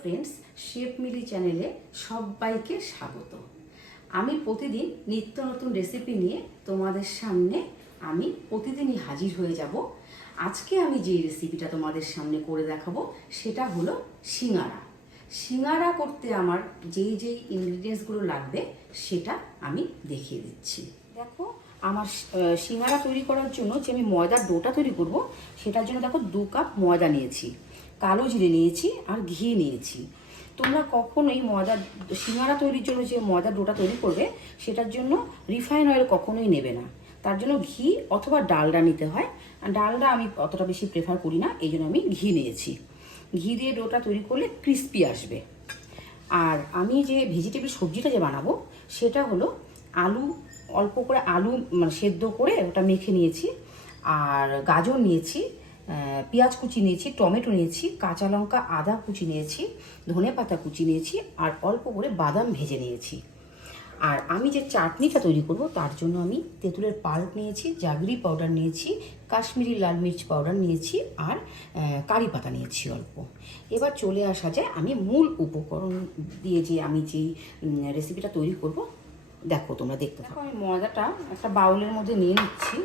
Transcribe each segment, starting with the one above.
Friends, chef মিলি চ্যানেলে সবাইকে স্বাগত। আমি প্রতিদিন নিত্য নতুন রেসিপি নিয়ে তোমাদের সামনে আমি প্রতিদিনই হাজির হয়ে যাব। আজকে আমি যে রেসিপিটা তোমাদের সামনে করে দেখাবো সেটা হলো সিঙ্গারা। সিঙ্গারা করতে আমার যেই ইনগ্রিডিয়েন্টসগুলো লাগবে সেটা আমি দেখিয়ে দিচ্ছি। দেখো, আমার সিঙ্গারা তৈরি করার জন্য যে আমি ময়দার ডোটা তৈরি করব সেটার জন্য দেখো 2 কাপ ময়দা নিয়েছি, কালো জিরে নিয়েছি আর ঘি নিয়েছি। তোমরা কখনোই সিঙ্গারা তৈরির জন্য যে ময়দার ডোটা তৈরি করবে সেটার জন্য রিফাইন অয়েল কখনোই নেবে না, তার জন্য ঘি অথবা ডালডা নিতে হয়। আর ডালডা আমি অতটা বেশি প্রেফার করি না, এই জন্য আমি ঘি নিয়েছি। ঘি দিয়ে ডোটা তৈরি করলে ক্রিস্পি আসবে। আর আমি যে ভেজিটেবল সবজিটা যে বানাবো সেটা হলো আলু, অল্প করে আলু সেদ্ধ করে ওটা মেখে নিয়েছি, আর গাজর নিয়েছি, পেঁয়াজ কুচি নিয়েছি, টমেটো নিয়েছি, কাঁচা লঙ্কা আদা কুচি নিয়েছি, ধনে পাতা কুচি নিয়েছি, আর অল্প করে বাদাম ভেজে নিয়েছি। আর আমি যে চাটনিটা তৈরি করব তার জন্য আমি তেঁতুলের পাল্প নিয়েছি, জাগরি পাউডার নিয়েছি, কাশ্মীরি লাল মির্চ পাউডার নিয়েছি, আর কারি পাতা নিয়েছি অল্প। এবার চলে আসা যায় আমি মূল উপকরণ দিয়ে যে আমি যেই রেসিপিটা তৈরি করব। দেখো, তোমরা দেখতে থাকো। আমি ময়দাটা একটা বাউলের মধ্যে নিয়ে নিচ্ছি।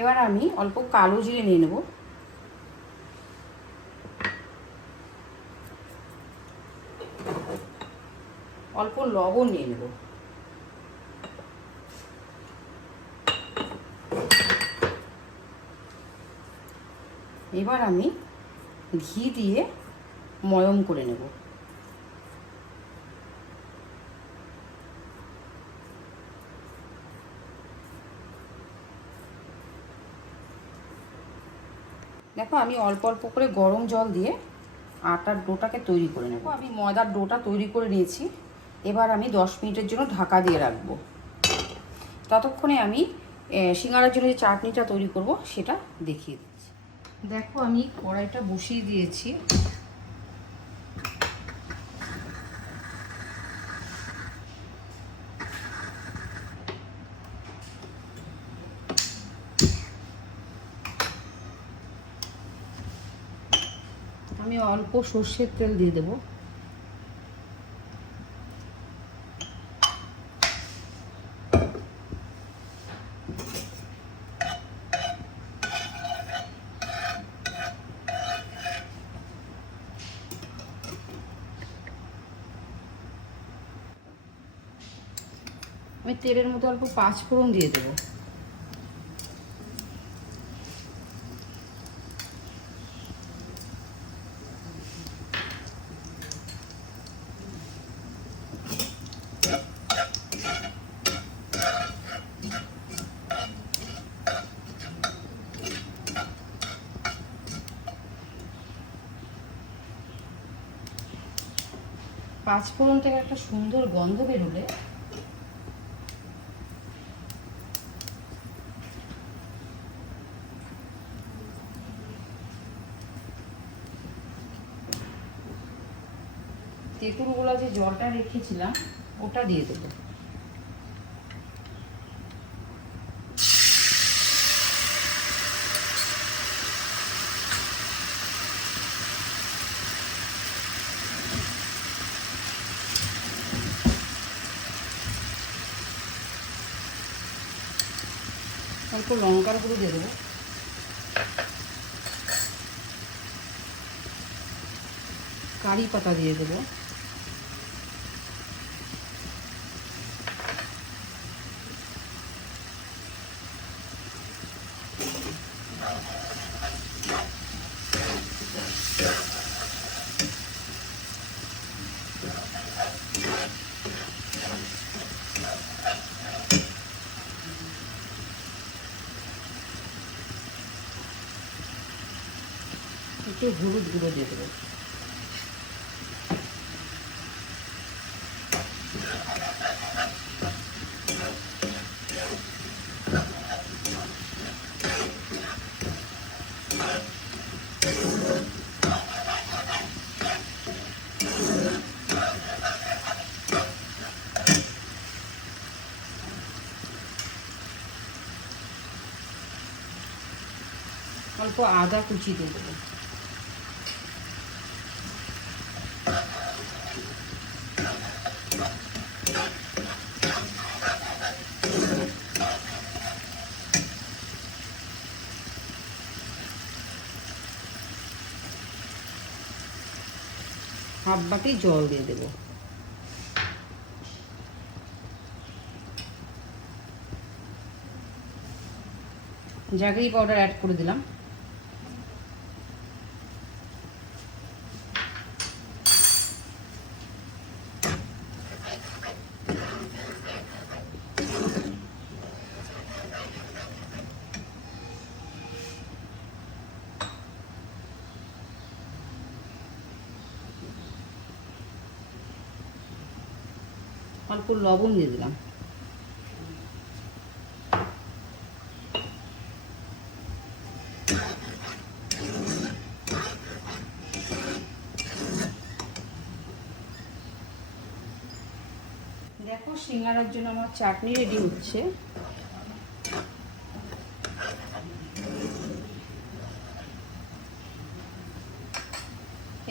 এবার আমি অল্প কালো জিরে নিয়ে নেব, অল্প লবণ নিয়ে নেব, এবার আমি ঘি দিয়ে ময়ম করে নেব। দেখো, আমি অল্প অল্প করে গরম জল দিয়ে আটার ডোটাকে তৈরি করে নেব। আমি ময়দার ডোটা তৈরি করে নিয়েছি। এবার আমি 10 মিনিটের জন্য ঢাকা দিয়ে রাখবো। ততক্ষণে আমি সিঙ্গারার জন্য যে চাটনিটা তৈরি করব সেটা দেখিয়ে দিচ্ছি। দেখো, আমি কড়াইটা বসিয়ে দিয়েছি। আমি অল্প সর্ষের তেল দিয়ে দেব। আমি তেলের মধ্যে অল্প 5 ফোড়ন দিয়ে দেবো। পাঁচফোড়ন থেকে একটা সুন্দর গন্ধ বেরোলে তেঁতুলগুলো যে জলটা রেখেছিলাম ওটা দিয়ে দেবো। অল্প লঙ্কার গুঁড়ো দিয়ে দেবো, কারি পাতা দিয়ে দেবো, একটু হলুদ গুঁড়ো দিয়ে দেবো। অল্প আদা কুচি দিয়ে দেবো। হাফ বাটি জল দিয়ে দেবো। জাগরি পাউডার অ্যাড করে দিলাম। অল্প লবণ দিয়ে দিলাম। দেখো সিঙ্গারার জন্য আমার চাটনি রেডি হচ্ছে।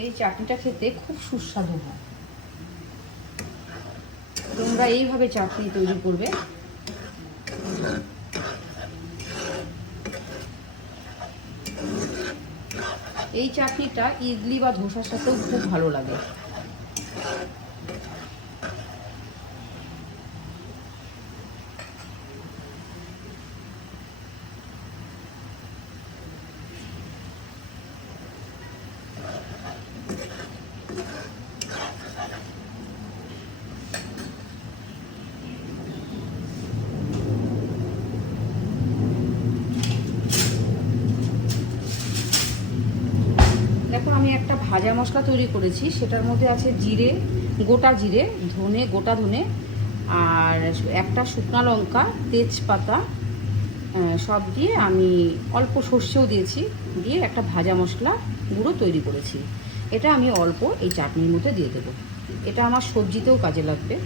এই চাটনিটা খেতে খুব সুস্বাদু হয়। তোমরা এইভাবে চাটনি তৈরি করবে। এই চাটনিটা ইডলি বা ধোসার সাথেও খুব ভালো লাগে। দেখো আমি একটা ভাজা মশলা তৈরি করেছি, সেটার মধ্যে আছে জিরে, গোটা জিরে, ধনে, গোটা ধনে, আর একটা শুকনো লঙ্কা, তেজপাতা, সব দিয়ে আমি অল্প সর্ষেও দিয়েছি, দিয়ে একটা ভাজা মশলা গুঁড়ো তৈরি করেছি। এটা আমি অল্প এই চাটনির মধ্যে দিয়ে দেবো। এটা আমার সবজিতেও কাজে লাগবে।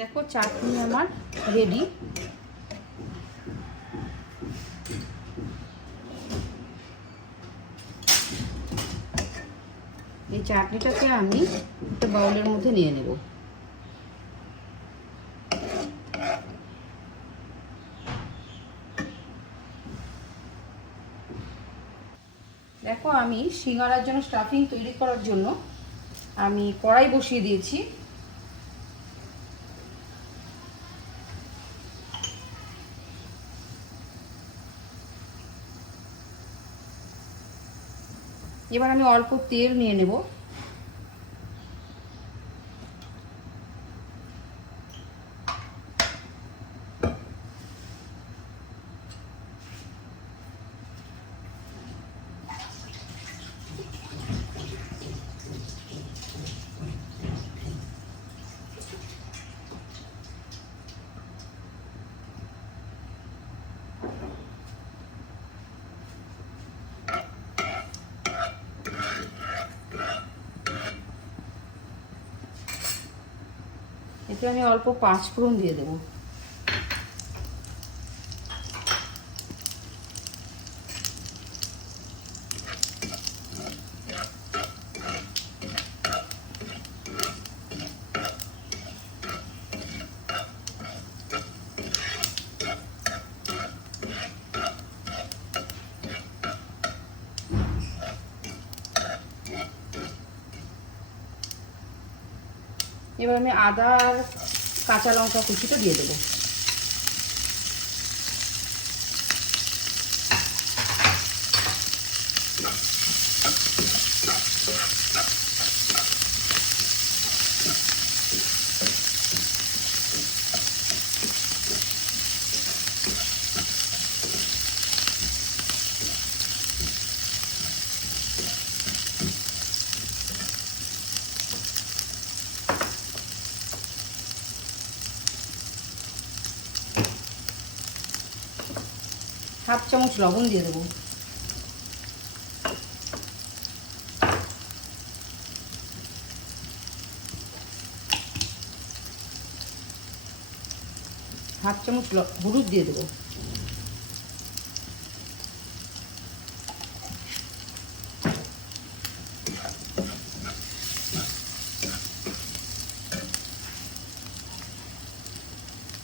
দেখো চাটনি আমার রেডি। এই চাটনিটাকে আমি একটা বাউলের মধ্যে নিয়ে নেব। দেখো আমি সিঙ্গারার জন্য স্টাফিং তৈরি করার জন্য আমি কড়াই বসিয়ে দিয়েছি। এবার আমি অল্প তেল নিয়ে নেব। এতে আমি অল্প 5 ফোড়ন দিয়ে দেবো। এবার আমি আদা আর কাঁচা লঙ্কা কুচিটা দিয়ে দেবো। হাফ চামচ লবণ দিয়ে দেবো। হাফ চামচ হলুদ দিয়ে দেবো।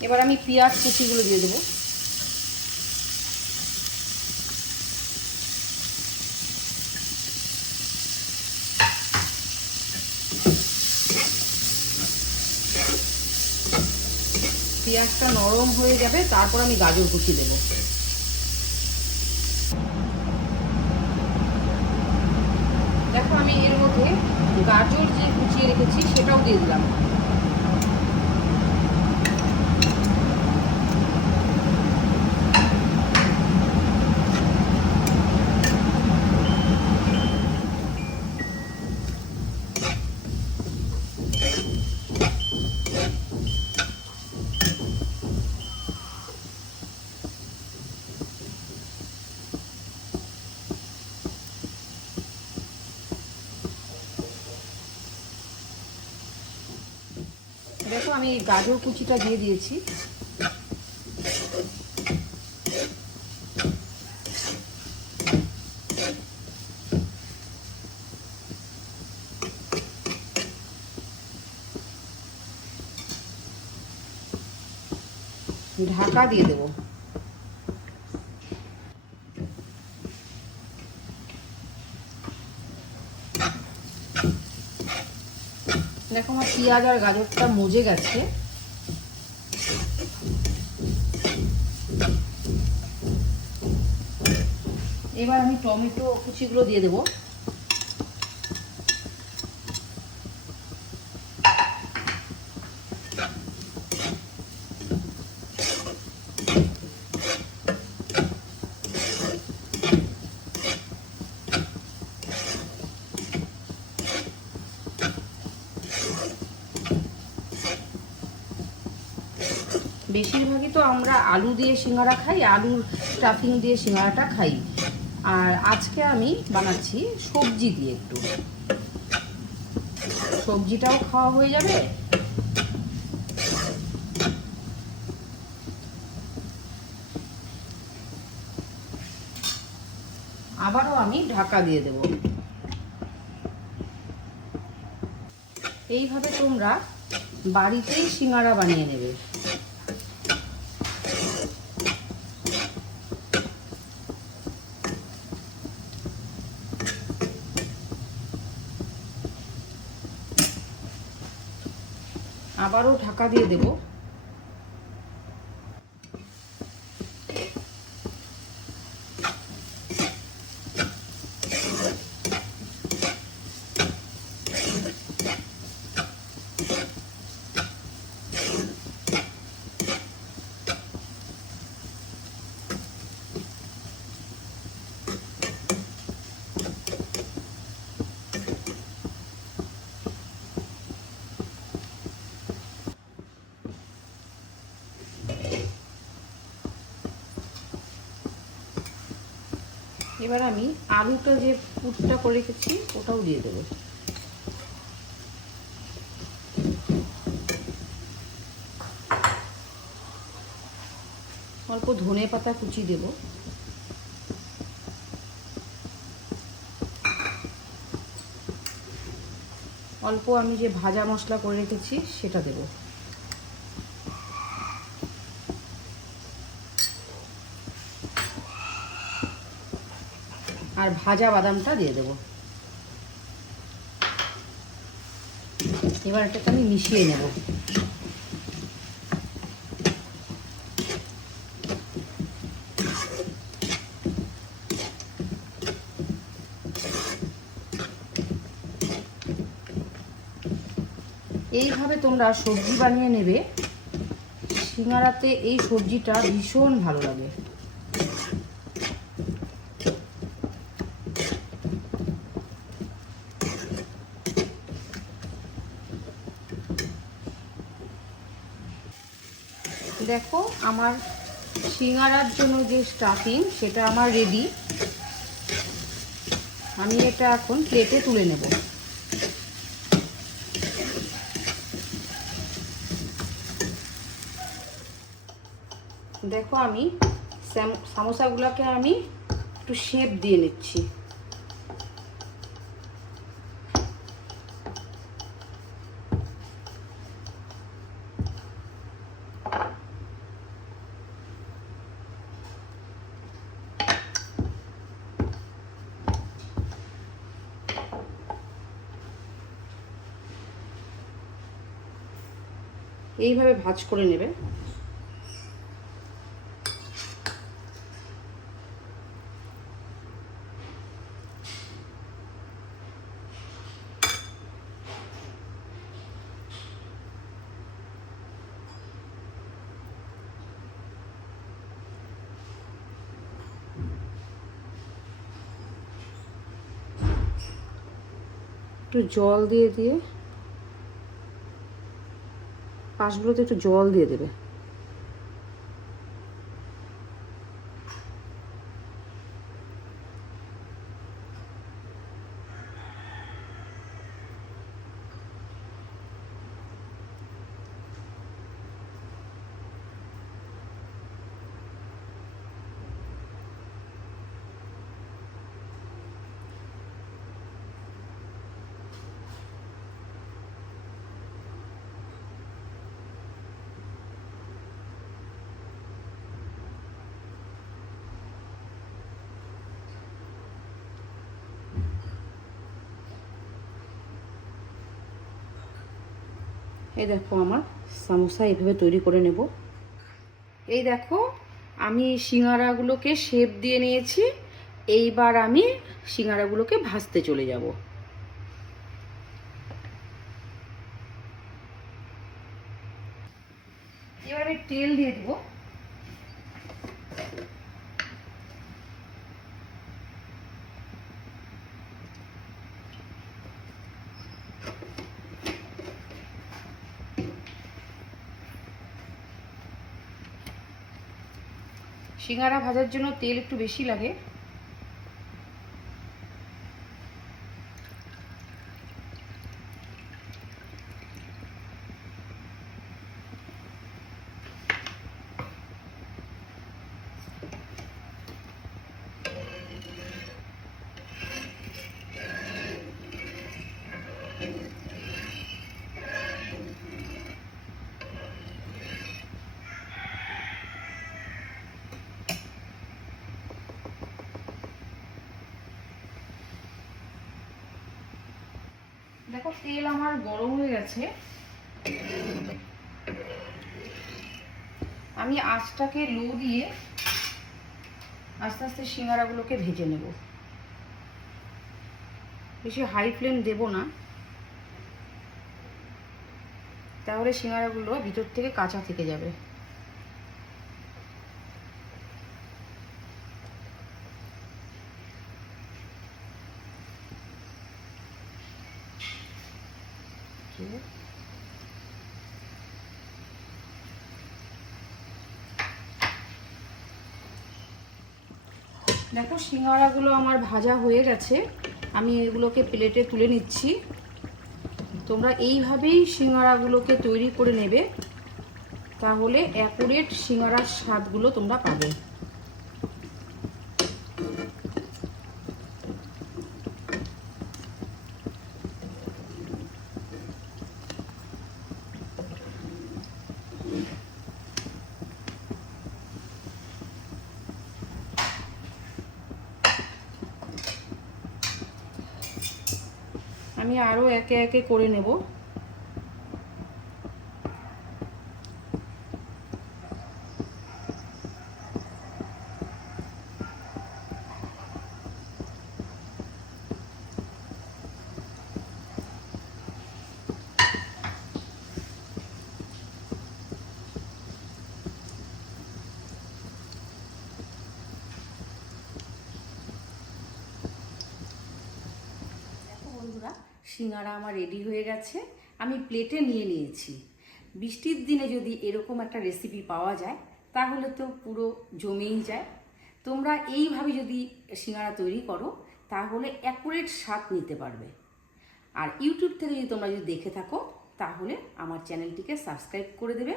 এবার আমি পেঁয়াজ কুচিগুলো দিয়ে দেবো। পেঁয়াজটা নরম হয়ে যাবে, তারপর আমি গাজর কুচি দেব। দেখো আমি এর মধ্যে গাজর যে কুচিয়ে রেখেছি সেটাও দিয়ে দিলাম। দেখো আমি গাজর কুচিটা দিয়ে দিয়েছি। ঢাকা দিয়ে দেবো। দেখো আমার পেঁয়াজ আর গাজরটা মজে গেছে। এবার আমি টমেটো কুচিগুলো দিয়ে দেবো। বেশিরভাগই তো আমরা আলু দিয়ে সিঙ্গারা খাই, আলুর স্টাফিং দিয়ে সিঙ্গারাটা খাই। আর আজকে আমি বানাচ্ছি সবজি দিয়ে, একটু সবজিটাও খাওয়া হয়ে যাবে। আবারও আমি ঢাকা দিয়ে দেব। এইভাবে তোমরা বাড়িতেই সিঙ্গারা বানিয়ে নেবে। আবারও ঢাকা দিয়ে দেব। এবার আমি আলুটা যে পুরটা করে রেখেছি ওটাও দিয়ে দেবো। অল্প ধনে পাতা কুচি দেব। অল্প আমি যে ভাজা মশলা করে রেখেছি সেটা দেব। আর ভাজা বাদামটা দিয়ে দেব। এবার এটাকে আমি মিশিয়ে নেব। এইভাবে তোমরা সবজি বানিয়ে নেবে। সিঙ্গারাতে এই সবজিটা ভীষণ ভালো লাগে। দেখো আমার সিঙ্গারার জন্য যে স্টাফিং সেটা আমার রেডি। আমি এটা এখন প্লেটে তুলে নেব। দেখো আমি সামোসাগুলোকে আমি একটু শেপ দিয়ে নিচ্ছি। এইভাবে ভাঁজ করে নেবে। একটু জল দিয়ে দিয়ে পাশগুলোতে একটু জল দিয়ে দেবে। এই দেখো আমার সামোসা এইভাবে তৈরি করে নেব। এই দেখো আমি সিঙ্গারাগুলোকে শেপ দিয়ে নিয়েছি। এইবার আমি সিঙ্গারাগুলোকে ভাজতে চলে যাব। এবার আমি তেল দিয়ে দেব। সিঙ্গারা ভাজার জন্য তেল একটু বেশি লাগে। দেখো তেল আমার গরম হয়ে গেছে। আমি আঁচটাকে লো দিয়ে আস্তে আস্তে সিঙ্গারাগুলোকে ভেজে নেব। বেশি হাই ফ্লেম দেব না, তাহলে সিঙ্গারাগুলো ভিতর থেকে কাঁচা থেকে যাবে। দেখো সিঙ্গারাগুলো আমার ভাজা হয়ে গেছে। আমি এগুলোকে প্লেটে তুলে নিচ্ছি। তোমরা এইভাবেই সিঙ্গারাগুলোকে তৈরি করে নেবে, তাহলে অ্যাকুরেট সিঙ্গারার স্বাদগুলো তোমরা পাবে। আমি আরও একে একে করে নেব। সিঙ্গারা আমার রেডি হয়ে গেছে। আমি প্লেটে নিয়ে নিয়েছি। বৃষ্টির দিনে যদি এরকম একটা রেসিপি পাওয়া যায় তাহলে তো পুরো জমেই যায়। তোমরা এইভাবে যদি সিঙ্গারা তৈরি করো তাহলে অ্যাকুরেট স্বাদ নিতে পারবে। আর ইউটিউব থেকে যদি তোমরা যদি দেখে থাকো তাহলে আমার চ্যানেলটিকে সাবস্ক্রাইব করে দেবে।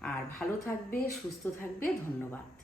আর ভালো থাকবে, সুস্থ থাকবে। ধন্যবাদ।